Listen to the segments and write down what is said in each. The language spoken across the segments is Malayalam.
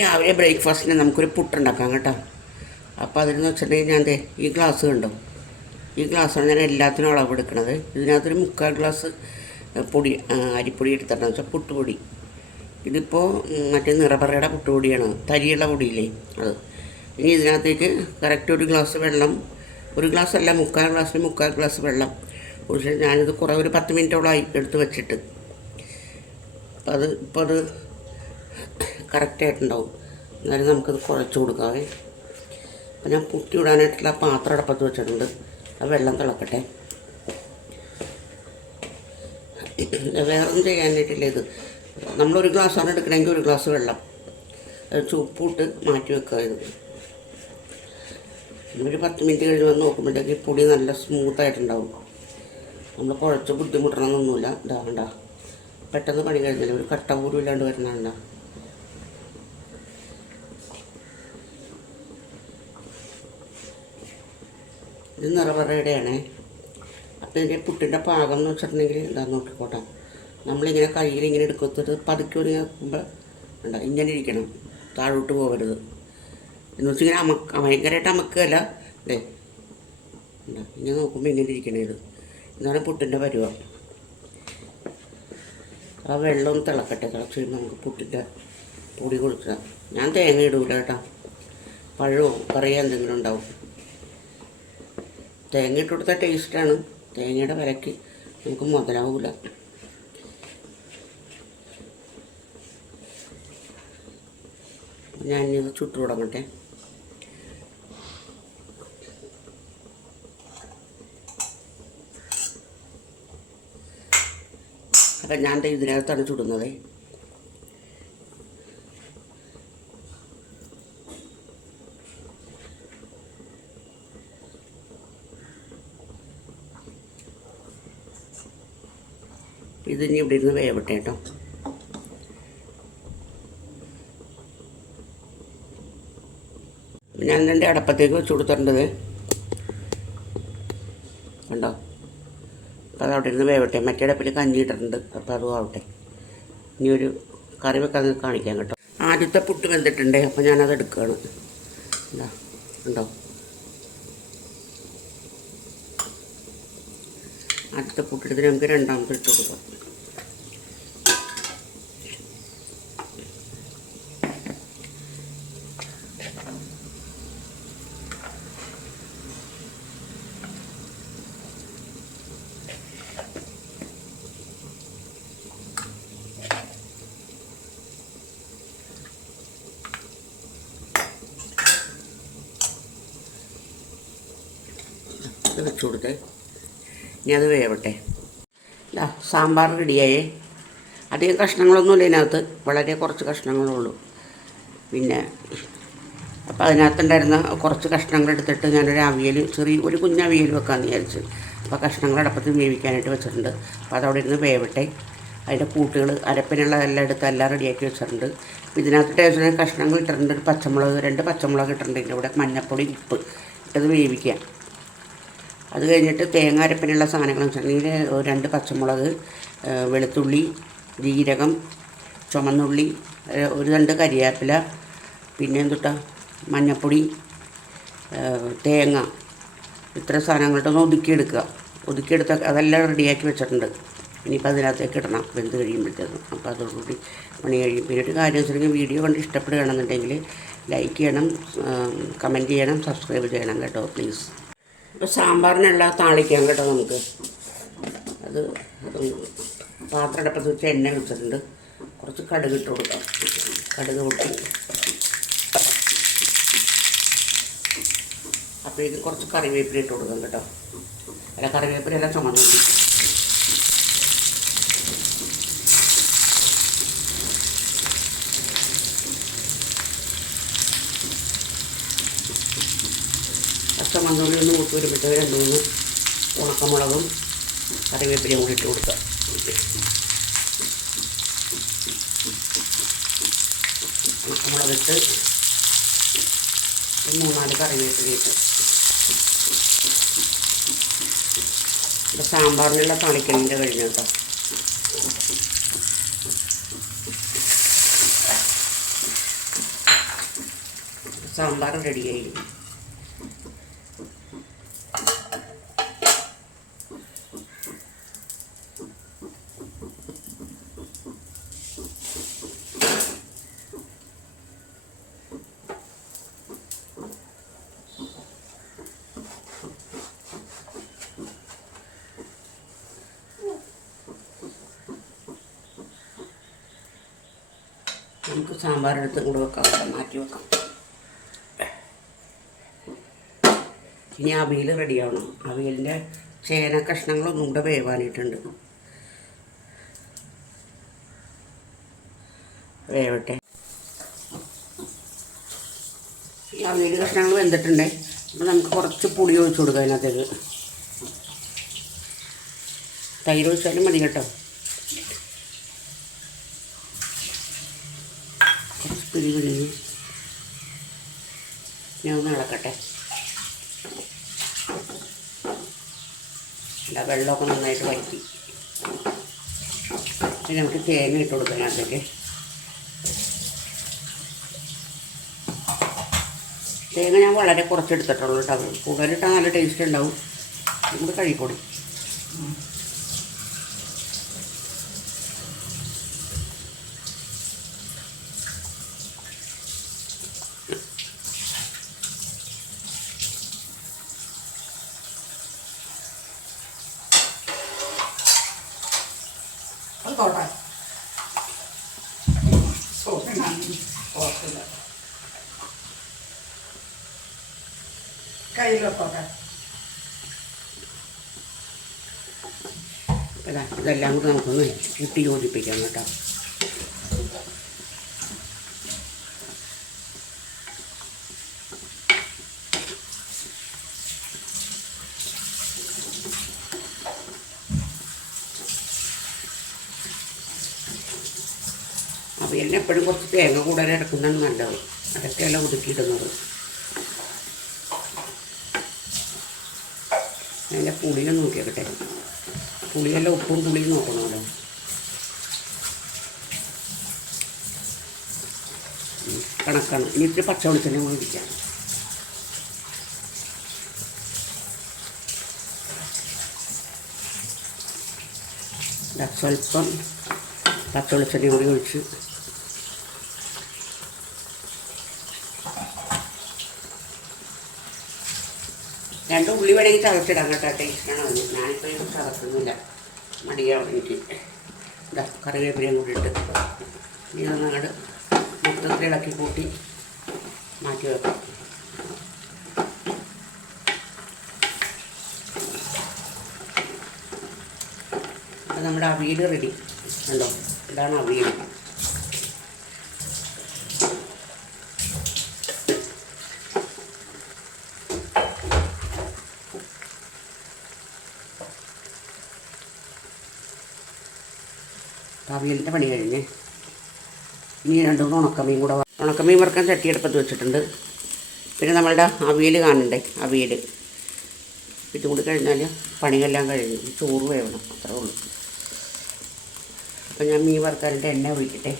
രാവിലെ ബ്രേക്ക്ഫാസ്റ്റിന് നമുക്കൊരു പുട്ടുണ്ടാക്കാം കേട്ടോ. അപ്പോൾ അതിനെന്ന് വെച്ചിട്ടുണ്ടെങ്കിൽ ഞാൻ ഈ ഗ്ലാസ് കണ്ടോ, ഈ ഗ്ലാസ്സാണ് ഞാൻ എല്ലാത്തിനും അളവെടുക്കുന്നത്. ഇതിനകത്തൊരു 3/4 ഗ്ലാസ് പൊടി അരിപ്പൊടി എടുത്തിട്ടാന്ന് വെച്ചാൽ പുട്ടുപൊടി. ഇതിപ്പോൾ മറ്റേ നിറപറയുടെ പുട്ടുപൊടിയാണ്, തരിയുള്ള പൊടിയില്ലേ അത്. ഇനി ഇതിനകത്തേക്ക് കറക്റ്റ് ഒരു ഗ്ലാസ് വെള്ളം, ഒരു ഗ്ലാസ് അല്ല 3/4 ഗ്ലാസ്സിന് 3/4 ഗ്ലാസ് വെള്ളം ഒഴിച്ചിട്ട് ഞാനിത് കുറേ ഒരു 10 മിനിറ്റോളമായി എടുത്ത് വെച്ചിട്ട്. അപ്പോൾ അത് കറക്റ്റായിട്ടുണ്ടാവും. എന്നാലും നമുക്കത് കുഴച്ച് കൊടുക്കാവേ. അപ്പോൾ ഞാൻ പുട്ടി ഇടാനായിട്ടുള്ള പാത്രം അടപ്പത്ത് വെച്ചിട്ടുണ്ട്. ആ വെള്ളം തിളക്കട്ടെ. വേറൊന്നും ചെയ്യാനായിട്ടില്ല. ഇത് നമ്മളൊരു ഗ്ലാസ്സാണ് എടുക്കണമെങ്കിൽ ഒരു ഗ്ലാസ് വെള്ളം ഉപ്പിട്ട് മാറ്റി വെക്കുക. ഇത് ഒരു 10 മിനിറ്റ് കഴിഞ്ഞ് വന്ന് നോക്കുമ്പോഴത്തേക്ക് പൊടി നല്ല സ്മൂത്തായിട്ടുണ്ടാവും. നമ്മൾ കുഴച്ച് ബുദ്ധിമുട്ടണമെന്നൊന്നുമില്ല. ഇതാ പെട്ടെന്ന് പണി കഴിഞ്ഞില്ല, ഒരു കട്ട പോലും ഇല്ലാണ്ട് വരുന്നുണ്ട. ഇത് നിറപറയുടെയാണേ. അപ്പോൾ ഇതിൻ്റെ പുട്ടിൻ്റെ പാകം എന്ന് വെച്ചിട്ടുണ്ടെങ്കിൽ ഇതാ നോക്കിക്കോട്ടെ. നമ്മളിങ്ങനെ കയ്യിൽ ഇങ്ങനെ എടുക്കത്തിട്ട് പതുക്കി ഒതുങ്ങുമ്പോൾ വേണ്ട, ഇങ്ങനെ ഇരിക്കണം, താഴോട്ട് പോകരുത്. എന്ന് വെച്ചാൽ ഇങ്ങനെ ഭയങ്കരമായിട്ട് അമക്കുകയല്ല. അല്ലേ, ഇങ്ങനെ നോക്കുമ്പോൾ ഇങ്ങനെ ഇരിക്കണേ. ഇതാണ് പുട്ടിൻ്റെ പരുവം. ആ വെള്ളം തിളക്കട്ടെ. തിളച്ച് കഴിയുമ്പോൾ നമുക്ക് പുട്ടിൻ്റെ പൊടി കൊടുക്കുക. ഞാൻ തേങ്ങ ഇടൂല കേട്ടോ, പഴമോ കറിയോ എന്തെങ്കിലും ഉണ്ടാവും. തേങ്ങ ഇട്ട് കൊടുത്താൽ ടേസ്റ്റാണ്. തേങ്ങയുടെ വിലയ്ക്ക് നമുക്ക് മുതലാവില്ല. ഞാനിത് ചുട്ടു തുടങ്ങട്ടെ. അപ്പം ഞാൻ ഇതിനകത്താണ് ചുടുന്നത്. ഇതിനി ഇവിടെ ഇരുന്ന് വേവട്ടെ കേട്ടോ. ഞാൻ എൻ്റെ അടപ്പത്തേക്ക് വെച്ച് കൊടുത്തിട്ടുണ്ടത് കണ്ടോ. അപ്പോൾ അത് അവിടെ ഇരുന്ന് വേവട്ടെ. മറ്റേ അടപ്പിൽ കഞ്ഞി ഇട്ടിട്ടുണ്ട്, അപ്പോൾ അതും ആവട്ടെ. ഇനി ഒരു കറി വെക്കാൻ കാണിക്കാം കേട്ടോ. ആദ്യത്തെ പുട്ട് വെന്തിട്ടുണ്ട്, അപ്പോൾ ഞാനത് എടുക്കുകയാണ്. എന്താ ഉണ്ടോ, ആദ്യത്തെ പുട്ടെടുത്ത് നമുക്ക് രണ്ടാമത്തെ ഇട്ട് കൊടുക്കാം. ഇത് വെച്ച് കൊടുത്തേ. ഇനി അത് വേവട്ടെ. സാമ്പാർ റെഡിയായേ. അധികം കഷ്ണങ്ങളൊന്നുമില്ല ഇതിനകത്ത്, വളരെ കുറച്ച് കഷ്ണങ്ങളുള്ളൂ. പിന്നെ അപ്പോൾ അതിനകത്തുണ്ടായിരുന്ന കുറച്ച് കഷ്ണങ്ങൾ എടുത്തിട്ട് ഞാനൊരു അവിയൽ, ഒരു കുഞ്ഞവിയൽ വെക്കാമെന്ന് വിചാരിച്ച്. അപ്പോൾ കഷ്ണങ്ങൾ അടുപ്പത്ത് വേവിക്കാനായിട്ട് വെച്ചിട്ടുണ്ട്. അപ്പോൾ അതവിടെ ഇരുന്ന് വേവട്ടെ. അതിൻ്റെ കൂട്ടുകൾ അരപ്പിനുള്ള എല്ലാം എടുത്ത് എല്ലാം റെഡിയാക്കി വെച്ചിട്ടുണ്ട്. അപ്പോൾ ഇതിനകത്ത് ടേസ്റ്റിന് കഷ്ണങ്ങൾ ഇട്ടിട്ടുണ്ട്. ഒരു പച്ചമുളക്, 2 പച്ചമുളക് ഇട്ടിട്ടുണ്ട്. ഇതിൻ്റെ കൂടെ മഞ്ഞൾപ്പൊടി, ഉപ്പ് ഇട്ടത് വേവിക്കുക. അത് കഴിഞ്ഞിട്ട് തേങ്ങ അരപ്പിനുള്ള സാധനങ്ങൾ വെച്ചിട്ടുണ്ടെങ്കിൽ 2 പച്ചമുളക്, വെളുത്തുള്ളി, ജീരകം, ചുമന്നുള്ളി, 1 തണ്ട് കരിവേപ്പില, പിന്നെ എന്തുട്ടാ മഞ്ഞൾപ്പൊടി, തേങ്ങ, ഇത്ര സാധനങ്ങളിട്ടൊന്ന് ഒതുക്കിയെടുത്ത് അതെല്ലാം റെഡിയാക്കി വെച്ചിട്ടുണ്ട്. ഇനിയിപ്പോൾ അതിനകത്തേക്ക് ഇടണം വെന്ത് കഴിയുമ്പോഴത്തേക്കും. അപ്പോൾ അതോടുകൂടി പണി കഴിയും. പിന്നെ ഒരു കാര്യം വെച്ചിട്ടുണ്ടെങ്കിൽ വീഡിയോ കണ്ട് ഇഷ്ടപ്പെടുകയാണെന്നുണ്ടെങ്കിൽ ലൈക്ക് ചെയ്യണം, കമൻറ്റ് ചെയ്യണം, സബ്സ്ക്രൈബ് ചെയ്യണം കേട്ടോ പ്ലീസ്. ഇപ്പോൾ സാമ്പാറിനുള്ള താളിക്കാം കേട്ടോ നമുക്ക്. അത് പാത്രം അടുപ്പത്ത് വെച്ച് എണ്ണ വെച്ചിട്ടുണ്ട്. കുറച്ച് കടുക് ഇട്ട് കൊടുക്കാം. കടുക് പൊട്ടി അപ്പോഴേക്കും കുറച്ച് കറിവേപ്പില ഇട്ട് കൊടുക്കാം കേട്ടോ. അല്ല, കറിവേപ്പില എല്ലാം ചുമന്നുള്ളി. പച്ചമഞ്ഞളും ഒന്ന് മൂത്ത് വരുമ്പോഴത്തേക്ക് 2-3 ഉണക്കമുളകും കറിവേപ്പിലയും കൂടി ഇട്ട് കൊടുക്കുക. ഉണക്കമുളകിട്ട് 3-4 കറിവേപ്പിലയിട്ട് ഇപ്പോൾ സാമ്പാറിനുള്ള താളിക്കലിൻ്റെ കഴിഞ്ഞു കേട്ടോ. സാമ്പാർ റെഡിയായി. നമുക്ക് സാമ്പാറെടുത്ത് കൂടെ വെക്കാം, മാറ്റി വെക്കാം. ഇനി അവിയൽ റെഡിയാവണം. അവിയലിൻ്റെ ചേന കഷ്ണങ്ങളൊന്നും കൂടെ വേവാനിട്ടുണ്ട്. വേവട്ടെ. ഈ അവിയൽ കഷ്ണങ്ങൾ വെന്തിട്ടുണ്ട്. അപ്പോൾ നമുക്ക് കുറച്ച് പുളി ഒഴിച്ചു കൊടുക്കാം അതിനകത്തേക്ക്. തൈര് ഒഴിച്ചാലും മതി കേട്ടോ. കുറച്ച് പിഴിഞ്ഞ് ഞാൻ ഒന്ന് ഇളക്കട്ടെ. വെള്ളമൊക്കെ നന്നായിട്ട് വറ്റി. പിന്നെ നമുക്ക് തേങ്ങ ഇട്ട് കൊടുക്കാം അതിനകത്തേക്ക്. തേങ്ങ ഞാൻ വളരെ കുറച്ചെടുത്തിട്ടുള്ളൂ കേട്ടോ. കൂടുതലിട്ടാൽ നല്ല ടേസ്റ്റ് ഉണ്ടാവും. നമുക്ക് കഴിപ്പൊടി കോട്ടെ കയ്യിൽ വെക്കോട്ടെ. ഇതെല്ലാം കൂടി നമുക്കൊന്ന് ഇട്ട് യോജിപ്പിക്കാം കേട്ടോ. അവിയലിന് എപ്പോഴും കുറച്ച് തേങ്ങ കൂടുതൽ ഇറക്കുന്നതാണ് നല്ലത്. അതൊക്കെയല്ല ഒതുക്കിയിടുന്നത്. അതിൻ്റെ പുളിയും നോക്കിയാക്കട്ടെ. പുളിയെല്ലാം ഉപ്പും പുളിയും നോക്കണമല്ലോ. കണക്കാണ്. ഇനി ഇത്തിരി പച്ച വെളിച്ചെണ്ണ കൂടി ഇരിക്കാം. സ്വല്പം പച്ച വെളിച്ചെണ്ണ കൂടി ഒഴിച്ച് രണ്ട് ഉള്ളി വേണമെങ്കിൽ ചതച്ചിടാം കേട്ടോ. ടേസ്റ്റാണ് അതിന്. ഞാനിപ്പോൾ ഇത് ചതക്കുന്നില്ല, മടിയാവും എനിക്ക്. ഇതാ കറിവേപ്പിലയും കൂടി ഇട്ട് ഇനി അതങ്ങോട്ട് മൊത്തത്തിൽ ഇളക്കി കൂട്ടി മാറ്റി വെക്കാം. അപ്പം നമ്മുടെ അവിയൽ റെഡി. കണ്ടോ, ഇതാണ് അവിയൽ. അവിയലിൻ്റെ പണി കഴിഞ്ഞ് ഇനി രണ്ട് മൂന്ന് ഉണക്കമീൻ കൂടെ. ഉണക്കമീൻ വറുക്കാൻ ചട്ടിയെടുപ്പത്ത് വെച്ചിട്ടുണ്ട്. പിന്നെ നമ്മളുടെ അവിയൽ കാണണ്ടേ, അവിയൽ ഇത് കൂടി കഴിഞ്ഞാൽ പണിയെല്ലാം കഴിഞ്ഞു. ചോറ് വേവണം, അത്രേ ഉള്ളൂ. അപ്പം ഞാൻ മീൻ വറുക്കാനായിട്ട് എണ്ണ ഒഴിക്കട്ടെ.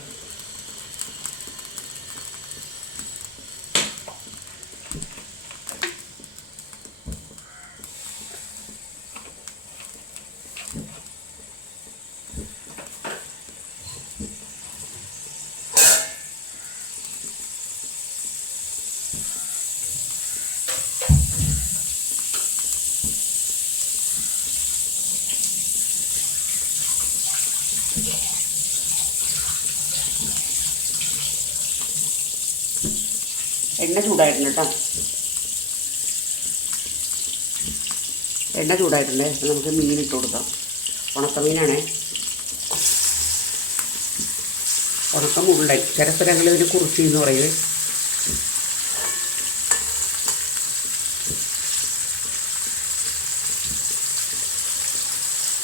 എണ്ണ ചൂടായിട്ടുണ്ട് കേട്ടോ. എണ്ണ ചൂടായിട്ടുണ്ട്. അപ്പം നമുക്ക് മീൻ ഇട്ട് കൊടുക്കാം. ഉണക്കമീനാണേ. ഉണക്കമുള്ളൻ, ചില സ്ഥലങ്ങളിൽ ഒരു കുറിച്ചി എന്ന് പറയുന്നത്.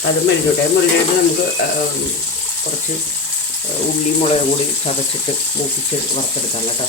അത് മെഴുകട്ടെ. മുരിഞ്ഞിട്ട് നമുക്ക് കുറച്ച് ഉള്ളി മുളകും കൂടി ചതച്ചിട്ട് മൂപ്പിച്ച് വറുത്തെടുക്കാം കേട്ടോ.